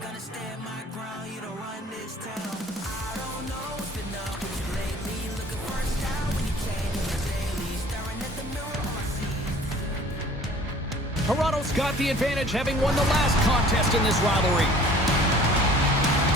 Gonna stand my ground, you don't run this town. I don't know what's been up with you lately. Looking for a style when you came in the daily. Staring at the mirror on my seat. Toronto's got the advantage, having won the last contest in this rivalry.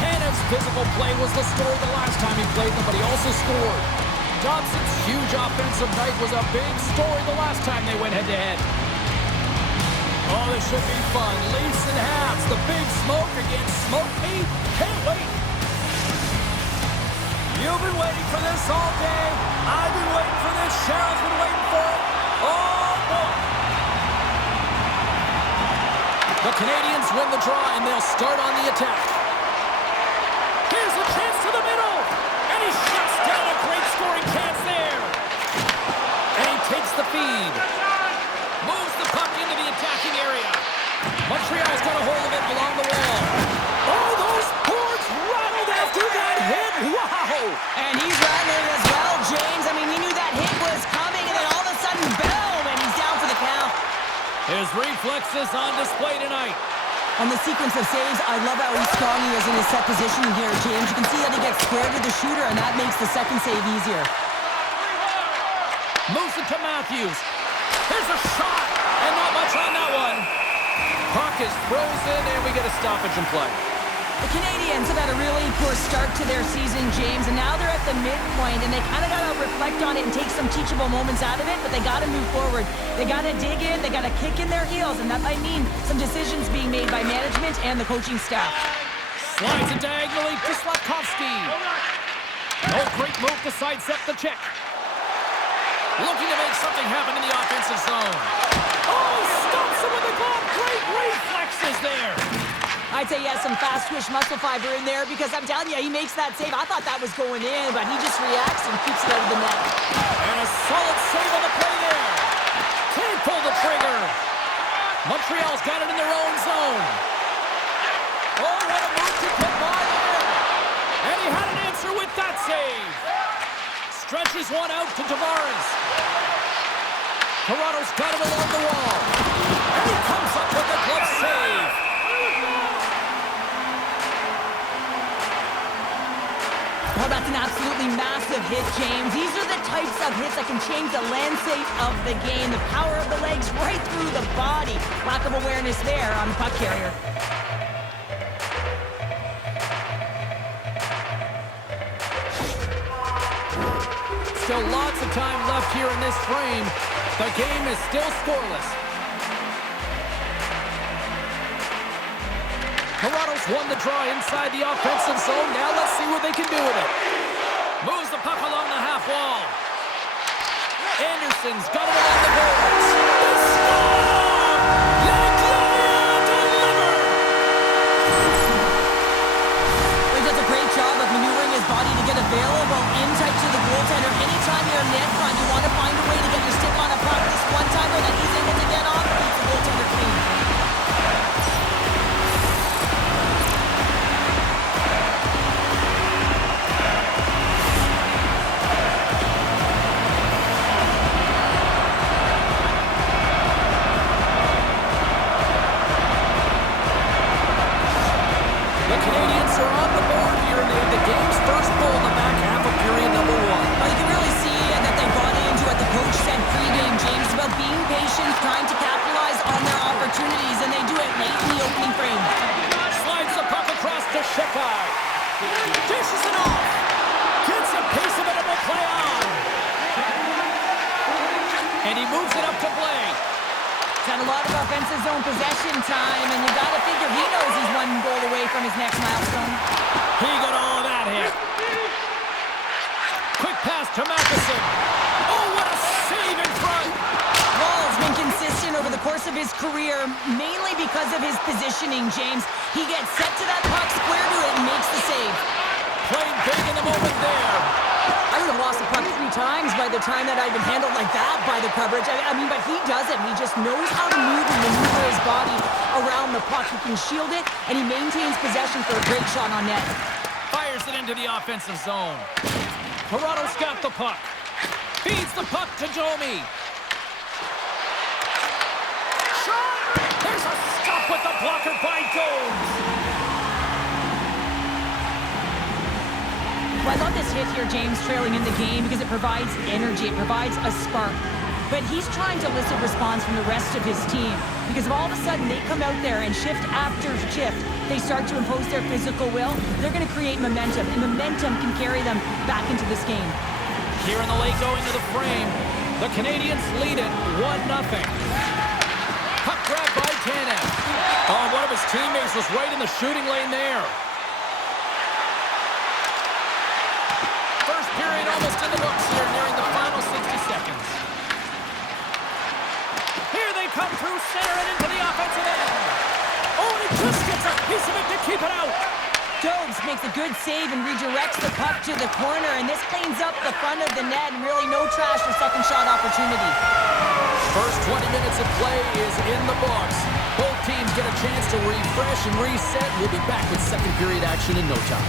Tana's physical play was the story the last time he played them, but he also scored. Dobson's huge offensive night was a big story the last time they went head-to-head. Oh, this should be fun. Leafs and Habs, the big smoke against Smoke Me. Can't wait. You've been waiting for this all day. I've been waiting for this. Cheryl's been waiting for it. Oh, boy. The Canadians win the draw, and they'll start on the attack. Here's a chance to the middle. And he shuts down a great scoring chance there. And he takes the feed. Moves the puck into the attacking area. Montreal's got a hold of it along the wall. Oh, those boards rattled after that hit. Wow. And he's rattling as well, James. I mean, he knew that hit was coming, and then all of a sudden, boom, and he's down for the count. His reflexes on display tonight. On the sequence of saves, I love how strong he is in his set position here, James. You can see that he gets squared with the shooter, and that makes the second save easier. Moves it to Matthews. Here's a shot, and not much on that one. Puck is frozen, and we get a stoppage in play. The Canadians have had a really poor start to their season, James, and now they're at the midpoint, and they kind of got to reflect on it and take some teachable moments out of it, but they got to move forward. They got to dig in, they got to kick in their heels, and that might mean some decisions being made by management and the coaching staff. Slides it diagonally to Slavkovsky. Oh, great move to sidestep the check. Looking to make something happen in the offensive zone. Oh, stops him with the glove. Great reflexes there. I'd say he has some fast-twitch muscle fiber in there because I'm telling you, he makes that save. I thought that was going in, but he just reacts and keeps it out of the net. And a solid save on the play there. Can't pull the trigger. Montreal's got it in their own zone. Oh, what a move to get by there. And he had an answer with that save. Stretches one out to Tavares. Toronto's got it along the wall. And he comes up with a glove save. Well, that's an absolutely massive hit, James. These are the types of hits that can change the landscape of the game. The power of the legs right through the body. Lack of awareness there on the puck carrier. Still lots of time left here in this frame. The game is still scoreless. Toronto's won the draw inside the offensive zone. Now let's see what they can do with it. Moves the puck along the half wall. Anderson's got it along the boards. The score! Leclerc delivered! He does a great job of maneuvering his body to get available in tight to the goaltender. Anytime you're net front, you want to find a way to get your stick on a puck. This one-timer that he's able to get off keeps the goaltender clean. The Canadians are on the board here, and they have the game's first goal in the back half of period number one. Well, you can really see that they bought into what the coach said pre-game, James, about being patient, trying to capitalize on their opportunities, and they do it late in the opening frame. Slides the puck across to Shekai. Dishes it off. Gets a piece of it and will play on. And he moves it up to Blake. He's had a lot of offensive zone possession time, and you got to figure he knows he's one goal away from his next milestone. He got all of that hit. Quick pass to Matheson. Oh, what a save in front. Wall's been consistent over the course of his career, mainly because of his positioning, James. He gets set to that puck, square to it, and makes the save. Playing big in the moment there. I would have lost the puck 3 times by the time that I'd been handled like that by the coverage. I mean, but he doesn't. He just knows how to move and maneuver his body around the puck. He can shield it, and he maintains possession for a great shot on net. Fires it into the offensive zone. Toronto's got the puck. Feeds the puck to Domi. Shot! There's a stop with the blocker by Jones. Well, I love this hit here, James, trailing in the game because it provides energy. It provides a spark. But he's trying to elicit response from the rest of his team because if all of a sudden they come out there and shift after shift, they start to impose their physical will, they're going to create momentum, and momentum can carry them back into this game. Here in the late going to the frame, the Canadians lead it 1-0. Puck grab by Tanev. Oh, one of his teammates was right in the shooting lane there. First period almost in the books here, nearing the final 60 seconds. Here they come through center and into the offensive end. Oh, and he just gets a piece of it to keep it out. Dobes makes a good save and redirects the puck to the corner, and this cleans up the front of the net, and really no trash for second shot opportunity. First 20 minutes of play is in the books. Both teams get a chance to refresh and reset. We'll be back with second period action in no time.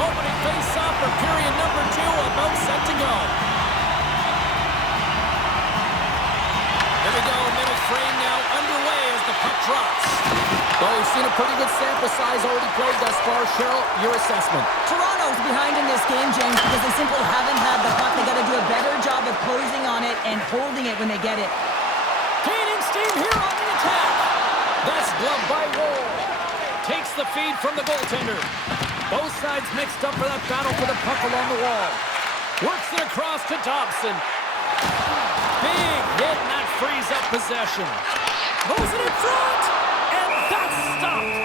Opening face-off for period number 2, about set to go. Here we go, middle frame now underway as the puck drops. Well, we've seen a pretty good sample size already played thus far. Cheryl, your assessment. Toronto's behind in this game, James, because they simply haven't had the puck. They got to do a better job of closing on it and holding it when they get it. Canadian steam here on the attack. That's gloved by Wall. Takes the feed from the goaltender. Both sides mixed up for that battle for the puck along the wall. Works it across to Dobson. Big hit, and that frees up possession. Moves it in front, and that's stopped.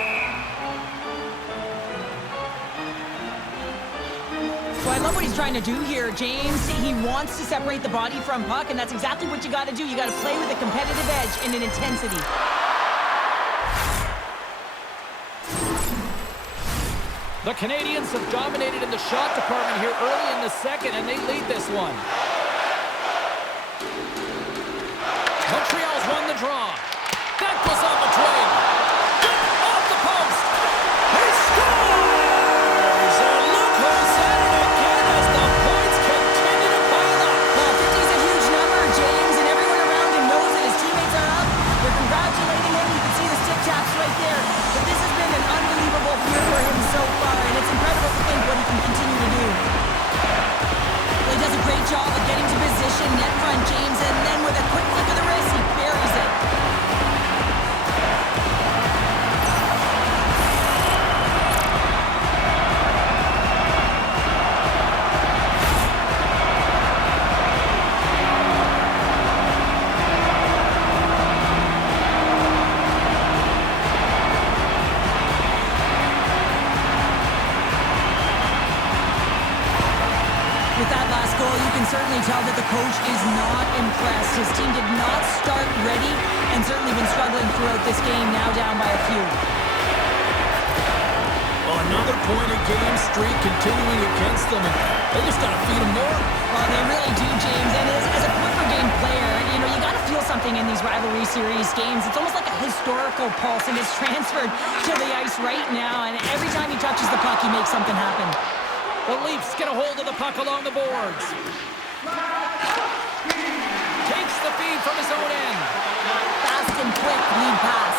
So I love what he's trying to do here, James. He wants to separate the body from puck, and that's exactly what you got to do. You got to play with a competitive edge and an intensity. The Canadians have dominated in the shot department here early in the second, and they lead this one. Montreal's won the draw. That goes off a twig. Off the post. He scores! And look who's at it again as the points continue to pile up. Well, 50 is a huge number, James, and everyone around him knows that his teammates are up. They're congratulating him. You can see the stick taps right there. But this has been an unbelievable year for him so far, and it's incredible to think what he can continue to do. Well, he does a great job of getting to position, net front, James, and then with a quick flick of the wrist, he buries it. With that last goal, you can certainly tell that the coach is not impressed. His team did not start ready and certainly been struggling throughout this game, now down by a few. Well, another point-a-game streak continuing against them, and they just got to feed them more. Well, they really do, James, and as a point-per-game player, you know, you got to feel something in these rivalry series games. It's almost like a historical pulse, and it's transferred to the ice right now, and every time he touches the puck, he makes something happen. The Leafs get a hold of the puck along the boards. Takes the feed from his own end. Fast and quick lead pass.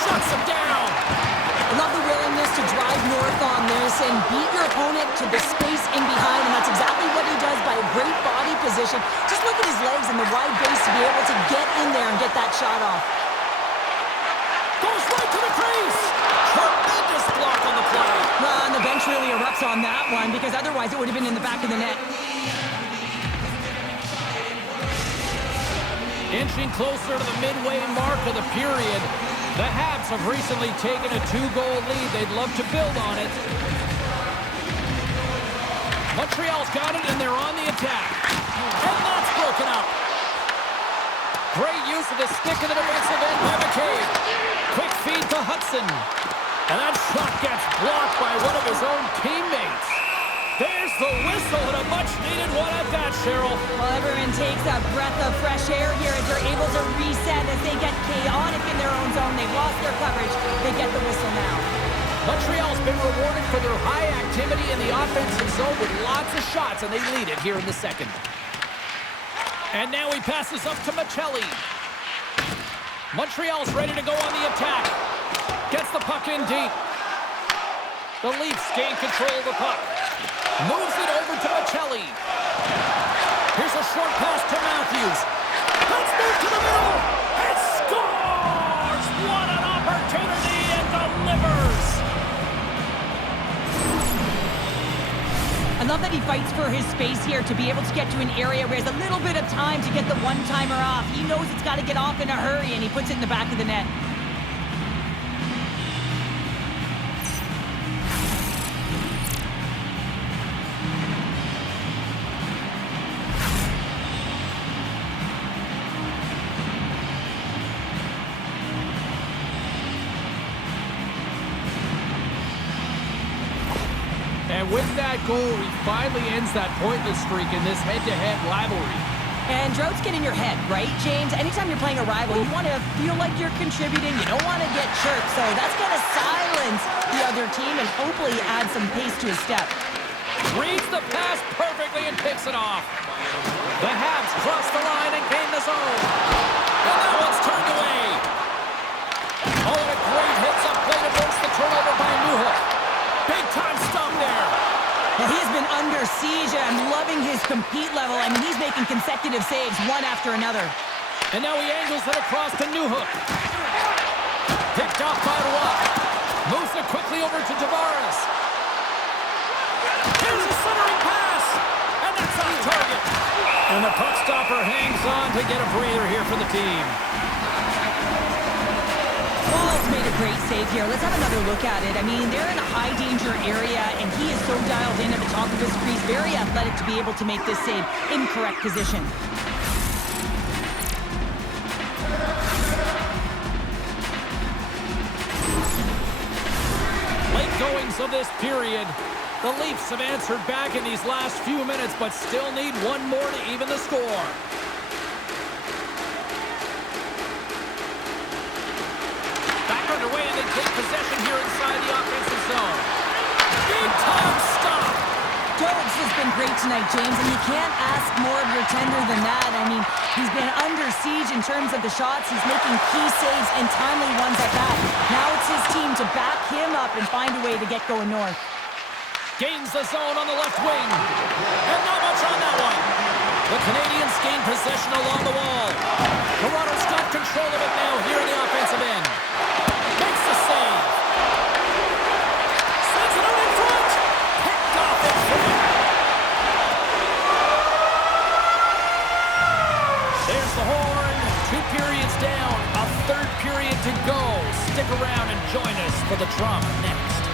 Shuts him down. I love the willingness to drive north on this and beat your opponent to the space in behind, and that's exactly what he does by a great body position. Just look at his legs and the wide base to be able to get in there and get that shot off. Goes right to the crease. Tremendous block on the play. And the bench really erupts on that one because otherwise it would have been in the back of the net. Inching closer to the midway mark of the period. The Habs have recently taken a 2-goal lead. They'd love to build on it. Montreal's got it, and they're on the attack. And that's broken up. Great use of the stick in the defensive end by McCabe. Quick feed to Hudson. And that shot gets blocked by one of his own teammates. There's the whistle, and a much-needed one at that, Cheryl. Well, everyone takes a breath of fresh air here as they're able to reset as they get chaotic in their own zone. They've lost their coverage. They get the whistle now. Montreal's been rewarded for their high activity activity in the offensive zone with lots of shots, and they lead it here in the second. And now he passes up to Machelli. Montreal's ready to go on the attack. Gets the puck in deep. The Leafs gain control of the puck. Moves it over to Machelli. Here's a short pass to Matthews. Let's move to the middle. It scores! What an opportunity, and delivers! I love that he fights for his space here to be able to get to an area where he has a little bit of time to get the one-timer off. He knows it's got to get off in a hurry, and he puts it in the back of the net. And with that goal, he finally ends that pointless streak in this head-to-head rivalry. And droughts get in your head, right, James? Anytime you're playing a rival, you want to feel like you're contributing. You don't want to get chirped. So that's going to silence the other team and hopefully add some pace to his step. Reads the pass perfectly and picks it off. The Habs cross the line and gain the zone. And that one's turned away. Oh, and a great hits-up play to force the turnover by Newhook. Big-time stop there. Well, he's been under siege. I'm loving his compete level. I mean, he's making consecutive saves one after another. And now he angles it across to Newhook. Picked off by Roy. Moves it quickly over to Tavares. Here's a centering pass. And that's off target. And the puck stopper hangs on to get a breather here for the team. Ball's made a great save here. Let's have another look at it. I mean, they're in a high-danger area, and he is so dialed in at the top of his crease. Very athletic to be able to make this save in correct position. Late goings of this period. The Leafs have answered back in these last few minutes, but still need one more to even the score. Back underway, and they take possession here inside the offensive zone. Big time stop. Dogs has been great tonight, James, and you can't ask more of your tender than that. I mean, he's been under siege in terms of the shots. He's making key saves and timely ones at that. Now it's his team to back him up and find a way to get going north. Gains the zone on the left wing. And not much on that one. The Canadians gain possession along the wall. Toronto's got control of it now here in the offensive end. Makes the save. Sends it out in front. Picked off in front. There's the horn. 2 periods down. A third period to go. Stick around and join us for the drama next.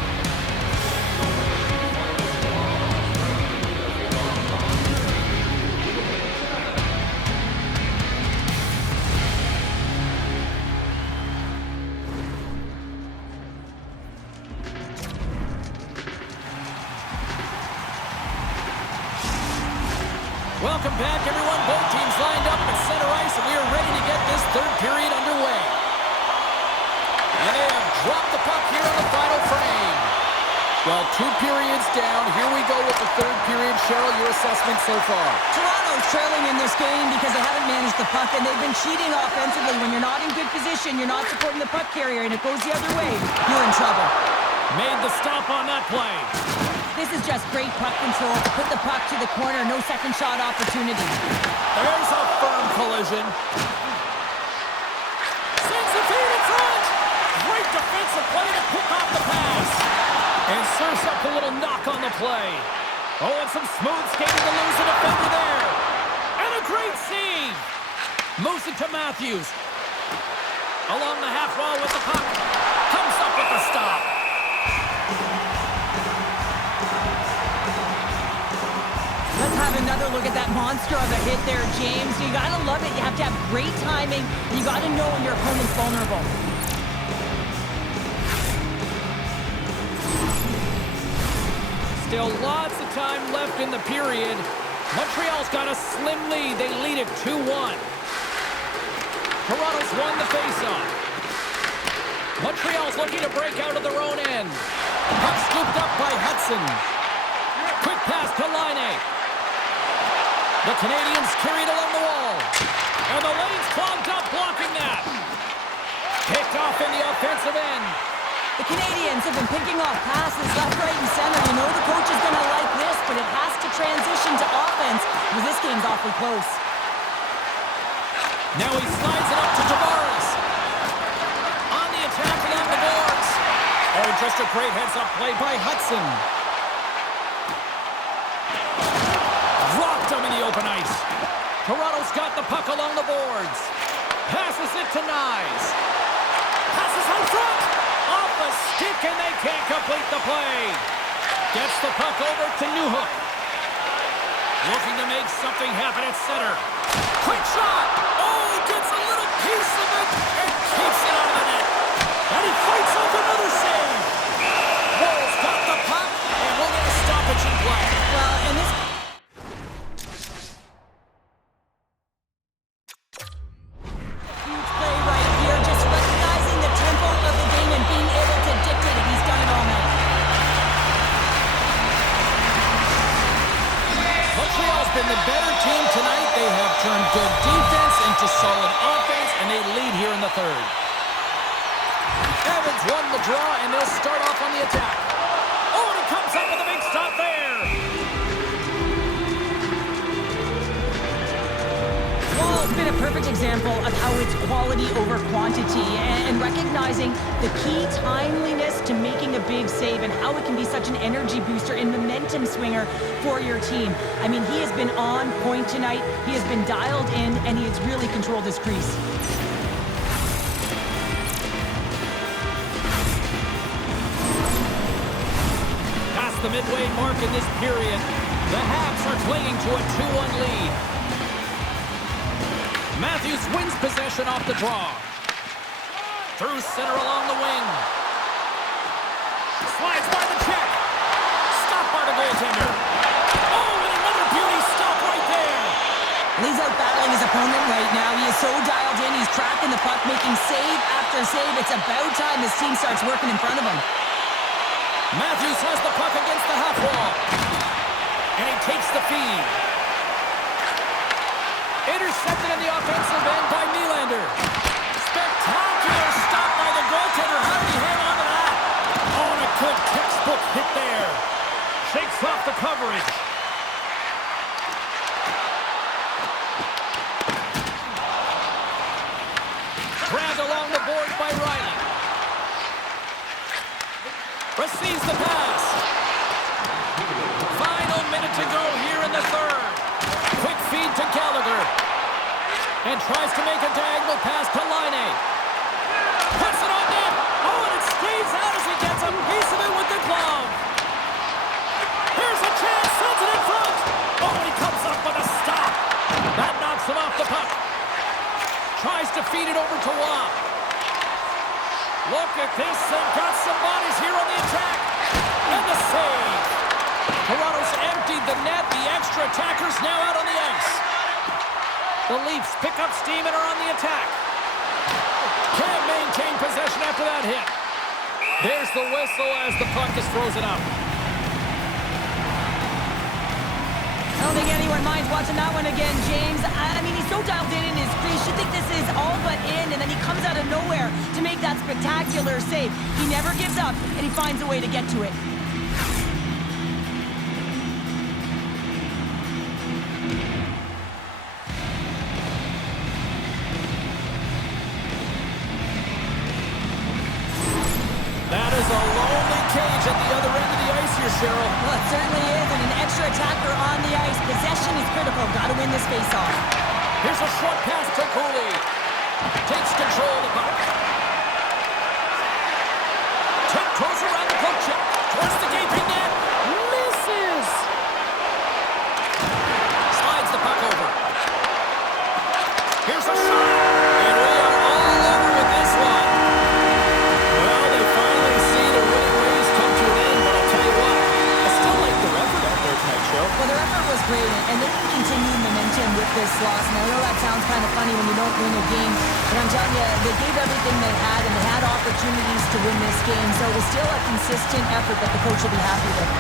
Welcome back, everyone. Both teams lined up at center ice, and we are ready to get this third period underway. And they have dropped the puck here in the final frame. Well, 2 periods down. Here we go with the third period. Cheryl, your assessment so far? Toronto's trailing in this game because they haven't managed the puck, and they've been cheating offensively. When you're not in good position, you're not supporting the puck carrier, and it goes the other way, you're in trouble. Made the stop on that play. This is just great puck control to put the puck to the corner. No second shot opportunity. There's a firm collision. Sends the feed in front. Great defensive play to pick off the pass. And serves up a little knock on the play. Oh, and some smooth skating to lose the defender there. And a great save. Moves it to Matthews. Along the half wall with the puck. Comes up with the stop. Let's have another look at that monster of a hit there, James. You gotta love it. You have to have great timing. You gotta know when your opponent's vulnerable. Still lots of time left in the period. Montreal's got a slim lead. They lead it 2-1. Toronto's won the faceoff. Montreal's looking to break out of their own end. Puck scooped up by Hudson. Quick pass to Laine. The Canadians carried along the wall. And the lane's clogged up, blocking that. Picked off in the offensive end. The Canadians have been picking off passes left, right, and center. You know the coach is going to like this, but it has to transition to offense because this game's awfully close. Now he slides it up to Tavares. On the attack along the boards. Oh, just a great heads-up play by Hudson. Rocked him in the open ice. Toronto's got the puck along the boards. Passes it to Nyes. Passes out front. Off a stick, and they can't complete the play. Gets the puck over to Newhook. Looking to make something happen at center. Quick shot. Oh, gets a little piece of it and keeps it out of the net. And he fights off another save. Wolves got the puck, and we'll get a stoppage in play. Well, and this... Huge play right here, just recognizing the tempo of the game and being able to dictate it. He's done it all night. Montreal's been the better team tonight. They have turned good defense into solid offense, and they lead here in the third. Evans won the draw, and they'll start off on the attack. Oh, and he comes up with a big stop there. Well, it's been a perfect example of how it's quality over quantity and recognizing the key timeliness to making a big save and how it can be such an energy booster and momentum swinger for your team. I mean, he has been on point tonight. He has been dialed in, and he has really controlled his crease. Past the midway mark in this period, the Habs are clinging to a 2-1 lead. Matthews wins possession off the draw. Through center along the wing. Slides by the check. Stopped by the goaltender. Oh, and another beauty stop right there. He's out battling his opponent right now. He is so dialed in. He's tracking the puck, making save after save. It's about time his team starts working in front of him. Matthews has the puck against the half wall. And he takes the feed. Intercepted in the offensive end by Nylander. Spectacular stop by the goaltender. How did he hang on to that? Oh, and a good textbook hit there. Shakes off the coverage. Grabbed along the board by Riley. Receives the pass. Final minute to go here in the third. Quick feed to Gallagher. And tries to make a diagonal pass to Laine. Puts it on net. Oh, and it stays out as he gets a piece of it with the glove. Here's a chance. Sends it in front. Oh, and he comes up with a stop. That knocks him off the puck. Tries to feed it over to Waugh. Look at this. They've got some bodies here on the attack. And the save. Toronto's emptied the net. The extra attackers now out on the ice. The Leafs pick up steam and are on the attack. Can't maintain possession after that hit. There's the whistle as the puck is frozen up. I don't think anyone minds watching that one again, James. I mean, he's so dialed in his crease. You think this is all but in, and then he comes out of nowhere to make that spectacular save. He never gives up, and he finds a way to get to it. That is a lonely cage at the other end of the ice here, Cheryl. Well, it certainly is, and an extra attacker on the ice. Possession is critical. Got to win this face-off. Here's a short pass to Cooley. Takes control of the puck. Tiptoes around the poke check. Towards the gaping net. Misses. Slides the puck over. Here's a shot. And we are all over with this one. Well, they finally see the winning ways come to an end, but I'll tell you what, I still like their effort out there tonight, Cheryl. Well, their effort was great, and they can continue momentum emotion with this loss. And I know that sounds kind of funny when you don't win a game, but I'm telling you, they gave everything they had, and they had opportunities to win this game. So it was still a consistent effort that the coach will be happy with.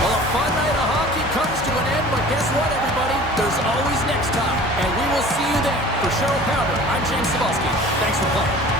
Well, a fun night of hockey comes to an end, but guess what, everybody? There's always next time, and we will see you then. For Cheryl Pounder, I'm James Cebulski. Thanks for playing.